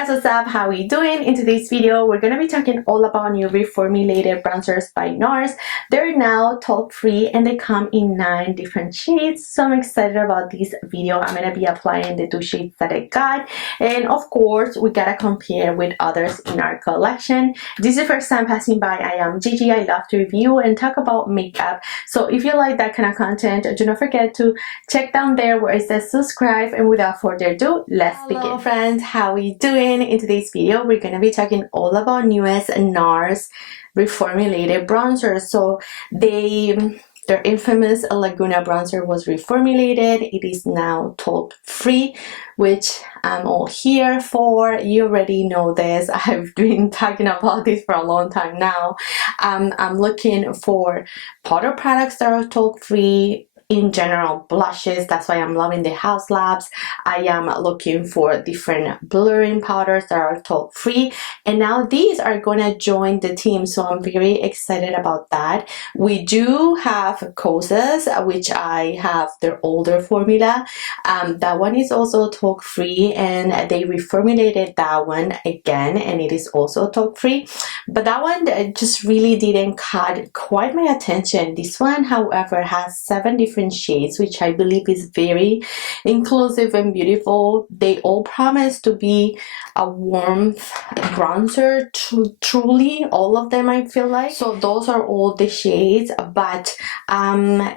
guys, what's up? How are we doing? In today's video, we're going to be talking all about new reformulated bronzers by Nars. They're now talc free and they come in 9 different shades. So I'm excited about this video. I'm going to be applying the 2 shades that I got. And of course, we got to compare with others in our collection. This is the first time passing by. I am Gigi. I love to review and talk about makeup. So if you like that kind of content, do not forget to check down there where it says subscribe. And without further ado, let's begin. Hello friends, how are we doing? In today's video, we're going to be talking all about newest Nars reformulated bronzers. So their infamous Laguna bronzer was reformulated. It is now talc free, which I'm all here for. You already know this. I've been talking about this for a long time now. I'm looking for powder products that are talc free. In general, blushes, that's why I'm loving the House Labs. I am looking for different blurring powders that are talc free, and now these are gonna join the team, so I'm very excited about that. We do have Kosas, which I have their older formula. That one is also talc free, and they reformulated that one again, and it is also talc free, but that one just really didn't catch quite my attention. This one, however, has 7 different shades, which I believe is very inclusive and beautiful. They all promise to be a warmth bronzer, truly all of them, I feel like. So those are all the shades, but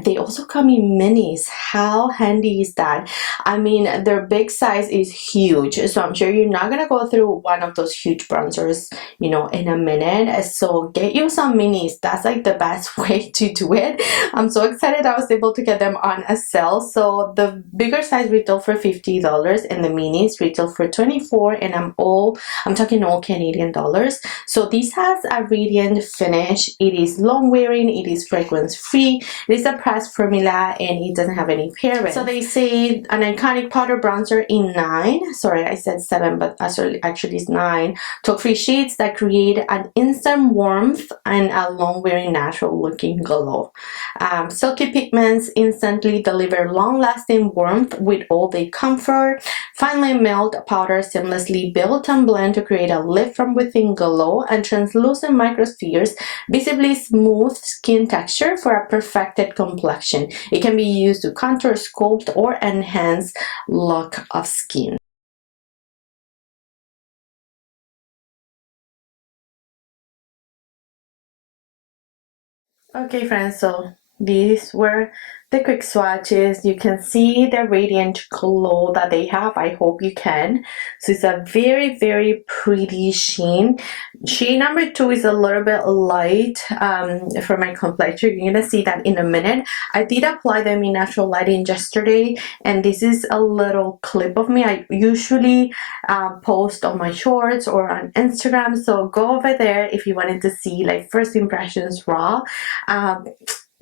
they also come in minis. How handy is that? I mean, their big size is huge, so I'm sure you're not gonna go through one of those huge bronzers, you know, in a minute. So get you some minis. That's like the best way to do it. I'm so excited I was able to get them on a sale. So the bigger size retail for $50 and the minis retail for $24, and I'm talking all Canadian dollars. So this has a radiant finish. It is long wearing, it is fragrance free, it is a pressed formula, and it doesn't have any parabens. So they say an iconic powder bronzer in 9, sorry I said 7, but actually it's 9 talc free shades that create an instant warmth and a long wearing natural looking glow. Silky pigments instantly deliver long-lasting warmth with all the comfort. Finely milled powder seamlessly build and blend to create a lift from within glow, and translucent microspheres visibly smooth skin texture for a perfected complexion. It can be used to contour, sculpt, or enhance look of skin. Okay friends, so these were the quick swatches. You can see the radiant glow that they have. I hope you can. So it's a very, very pretty sheen. Shade number 2 is a little bit light for my complexion. You're gonna see that in a minute. I did apply them in natural lighting yesterday, and this is a little clip of me. I usually post on my shorts or on Instagram, so go over there if you wanted to see like first impressions raw.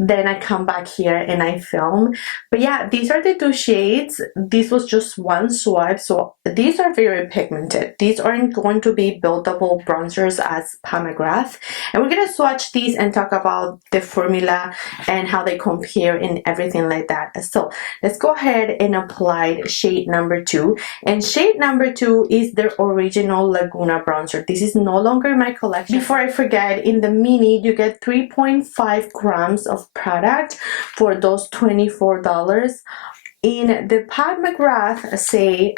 Then I come back here and I film. But yeah, these are the 2 shades. This was just one swipe, so these are very pigmented. These aren't going to be buildable bronzers as Mcgrath. And we're gonna swatch these and talk about the formula and how they compare and everything like that. So let's go ahead and apply shade number 2. And shade number 2 is the original Laguna bronzer. This is no longer in my collection. Before I forget, in the mini you get 3.5 grams of product for those $24. In the Mcgrath, say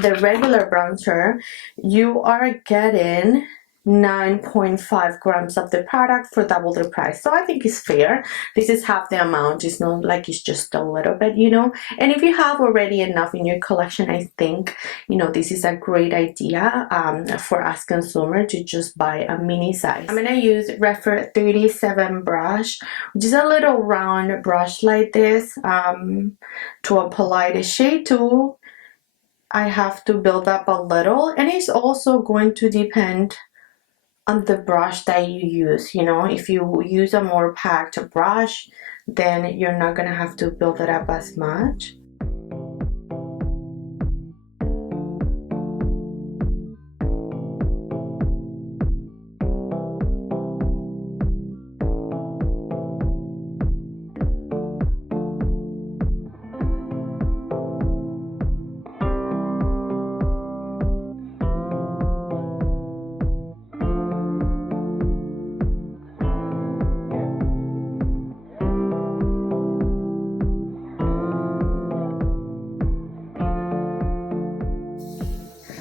the regular bronzer, you are getting 9.5 grams of the product for double the price. So I think it's fair. This is half the amount. It's not like it's just a little bit, you know. And if you have already enough in your collection, I think, you know, this is a great idea for us consumers to just buy a mini size. I'm gonna use Refer 37 brush, which is a little round brush like this, to apply the shade 2. I have to build up a little, and it's also going to depend on the brush that you use. You know, if you use a more packed brush, then you're not gonna have to build it up as much.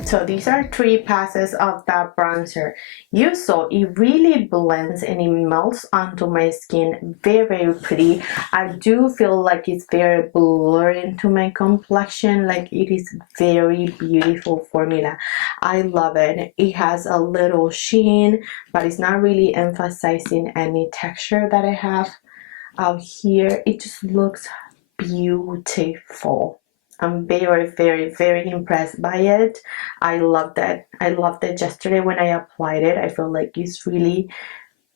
So these are 3 passes of that bronzer. You saw it really blends and it melts onto my skin. Very, very pretty. I do feel like it's very blurry into my complexion. Like, it is very beautiful formula. I love it. It has a little sheen, but it's not really emphasizing any texture that I have out here. It just looks beautiful. I'm very, very, very impressed by it. I loved it. I loved it yesterday when I applied it. I feel like it's really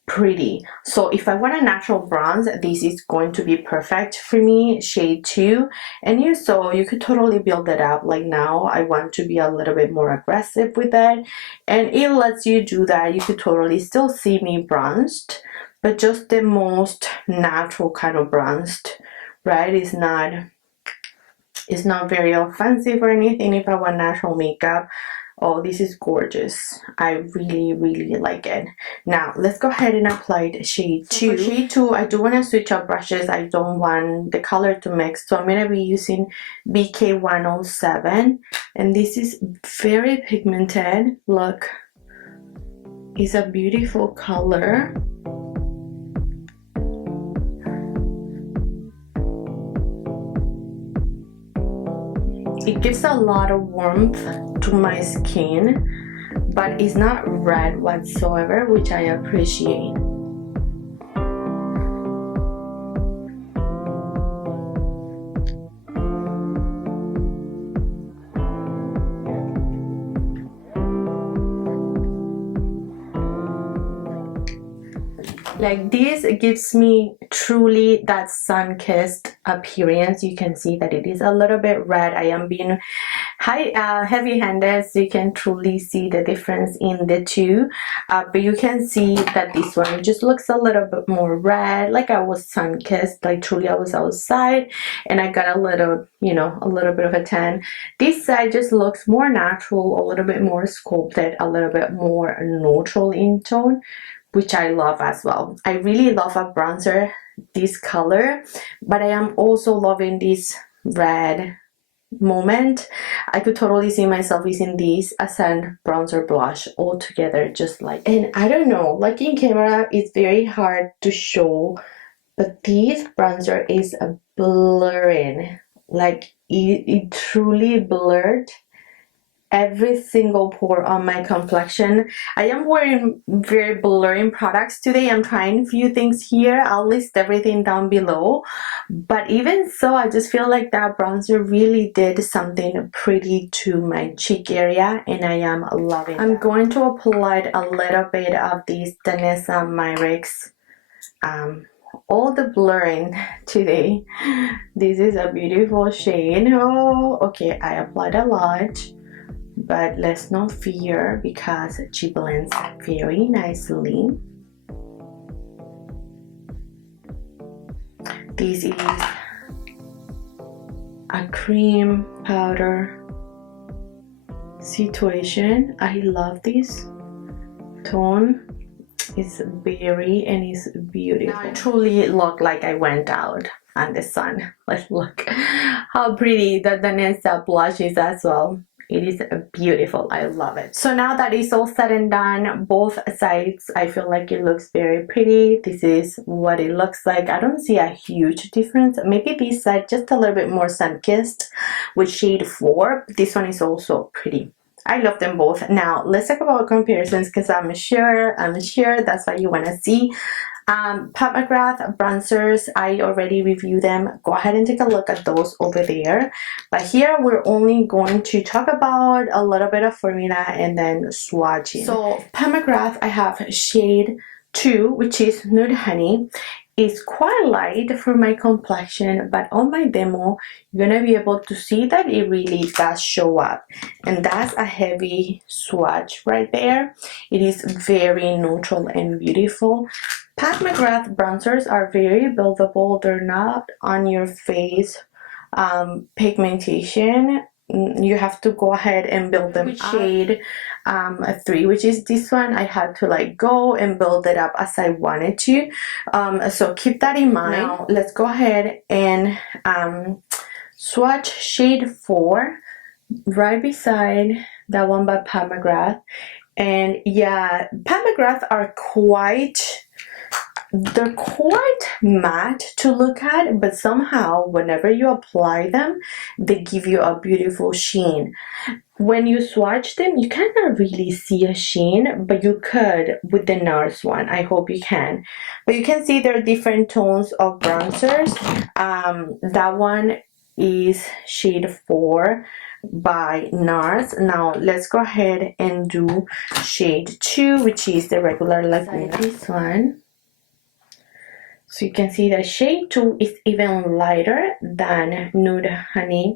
pretty. So if I want a natural bronze, this is going to be perfect for me. Shade 2. And you saw you could totally build it up. Like, now I want to be a little bit more aggressive with it, and it lets you do that. You could totally still see me bronzed, but just the most natural kind of bronzed, right? It's not very offensive or anything. If I want natural makeup, oh, this is gorgeous. I really, really like it. Now let's go ahead and apply the shade 2. For shade 2, I do want to switch up brushes. I don't want the color to mix, so I'm going to be using BK107, and this is very pigmented. Look, it's a beautiful color. It gives a lot of warmth to my skin, but it's not red whatsoever, which I appreciate. Like, this gives me truly that sun-kissed appearance. You can see that it is a little bit red. I am being heavy-handed, so you can truly see the difference in the two. But you can see that this one just looks a little bit more red, like I was sun-kissed, like truly I was outside and I got a little, you know, a little bit of a tan. This side just looks more natural, a little bit more sculpted, a little bit more neutral in tone, which I love as well. I really love a bronzer this color, but I am also loving this red moment. I could totally see myself using this as a bronzer blush all together, just like, and I don't know, like in camera it's very hard to show, but this bronzer is blurring, like it truly blurred every single pore on my complexion. I am wearing very blurring products today. I'm trying a few things here. I'll list everything down below, but even so, I just feel like that bronzer really did something pretty to my cheek area, and I am loving it. I'm going to apply a little bit of this Danessa Myricks all the blurring today. This is a beautiful shade. Oh, okay, I applied a lot, but let's not fear because she blends very nicely. This is a cream powder situation. I love this tone. It's berry and it's beautiful. Now I truly look like I went out on the sun. Like, look how pretty the Danessa blush is as well. It is beautiful. I love it. So now that it's all said and done, both sides, I feel like it looks very pretty. This is what it looks like. I don't see a huge difference. Maybe this side just a little bit more sun-kissed with shade 4. This one is also pretty. I love them both. Now let's talk about comparisons, because I'm sure that's what you want to see. Mcgrath bronzers, I already reviewed them. Go ahead and take a look at those over there. But here we're only going to talk about a little bit of formula and then swatching. So Mcgrath, I have shade 2, which is Nude Honey. It's quite light for my complexion, but on my demo you're gonna be able to see that it really does show up, and that's a heavy swatch right there. It is very neutral and beautiful. Mcgrath bronzers are very buildable. They're not on your face pigmentation. You have to go ahead and build them up. Shade 3, which is this one, I had to like go and build it up as I wanted to, so keep that in mind. Now let's go ahead and swatch shade 4 right beside that one by Mcgrath. And yeah, Mcgrath are they're quite matte to look at, but somehow whenever you apply them, they give you a beautiful sheen. When you swatch them, you cannot really see a sheen, but you could with the Nars one. I hope you can. But you can see there are different tones of bronzers. That one is shade 4 by Nars. Now let's go ahead and do shade 2, which is the regular Laguna. This one. So you can see that shade 2 is even lighter than Nude Honey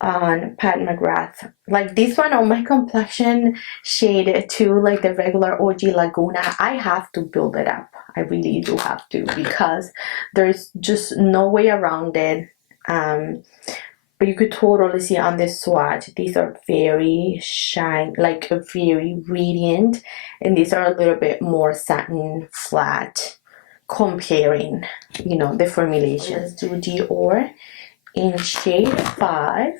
on Mcgrath. Like this one on my complexion, shade 2, like the regular OG Laguna, I have to build it up. I really do have to, because there's just no way around it. But you could totally see on this swatch, these are very shine, like very radiant, and these are a little bit more satin flat, comparing, you know, the formulation. Let's do Dior in shade 5.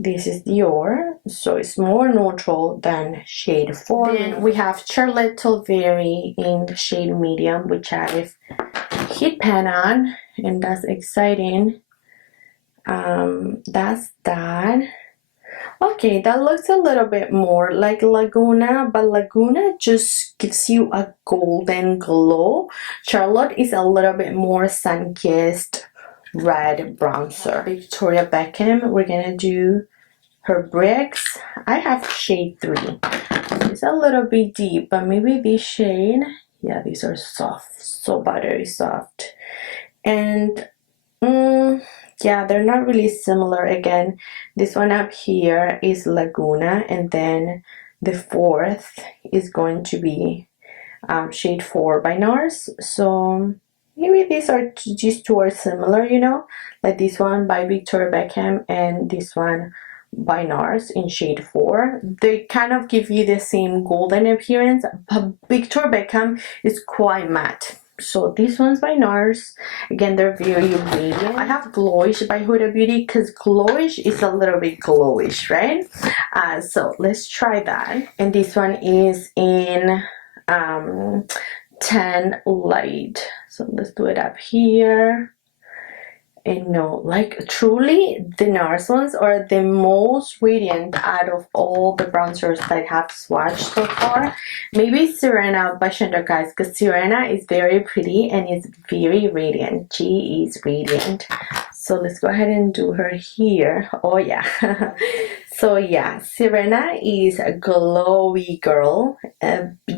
This is Dior, so it's more neutral than shade 4. Then we have Charlotte Tilbury in shade medium, which I've hit pan on, and that's exciting. That's that. Okay, that looks a little bit more like Laguna, but Laguna just gives you a golden glow. Charlotte is a little bit more sun-kissed red bronzer. Victoria Beckham, we're gonna do her bricks. I have shade 3. It's a little bit deep, but maybe this shade, yeah, these are soft, so buttery soft. And yeah, they're not really similar. Again, this one up here is Laguna, and then the 4th is going to be shade 4 by Nars. So maybe these two are similar, you know, like this one by Victoria Beckham and this one by Nars in shade 4. They kind of give you the same golden appearance, but Victoria Beckham is quite matte. So these ones by Nars, again, they're very radiant. I have Glowish by Huda Beauty, because Glowish is a little bit glowish, right? So let's try that. And this one is in 10 light. So let's do it up here. And no, like truly the Nars ones are the most radiant out of all the bronzers that I have swatched so far. Maybe Serena by Chandra, guys, because Serena is very pretty and is very radiant. She is radiant. So let's go ahead and do her here. Oh yeah. So yeah, Serena is a glowy girl,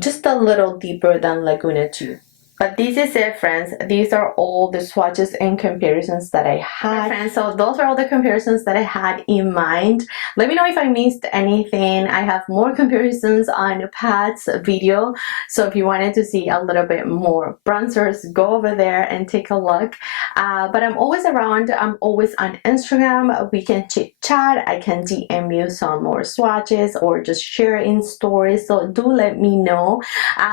just a little deeper than Laguna too. But this is it, friends. These are all the swatches and comparisons that I had. Friends, so those are all the comparisons that I had in mind. Let me know if I missed anything. I have more comparisons on Pat's video. So if you wanted to see a little bit more bronzers, go over there and take a look. But I'm always around. I'm always on Instagram. We can chit chat. I can DM you some more swatches or just share in stories. So do let me know.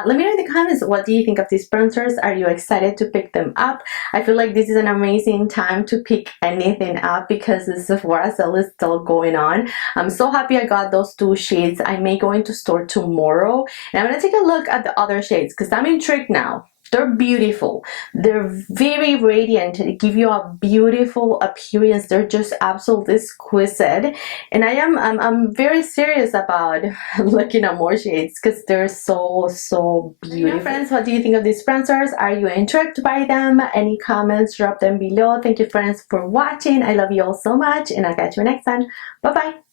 Let me know in the comments, what do you think of these bronzers? Are you excited to pick them up? I feel like this is an amazing time to pick anything up because the Sephora sale is still going on. I'm so happy I got those 2 shades. I may go into store tomorrow and I'm gonna take a look at the other shades because I'm intrigued now. They're beautiful. They're very radiant. They give you a beautiful appearance. They're just absolutely exquisite. And I'm very serious about looking at more shades because they're so beautiful. Friends, what do you think of these bronzers? Are you intrigued by them? Any comments? Drop them below. Thank you, friends, for watching. I love you all so much, and I'll catch you next time. Bye bye.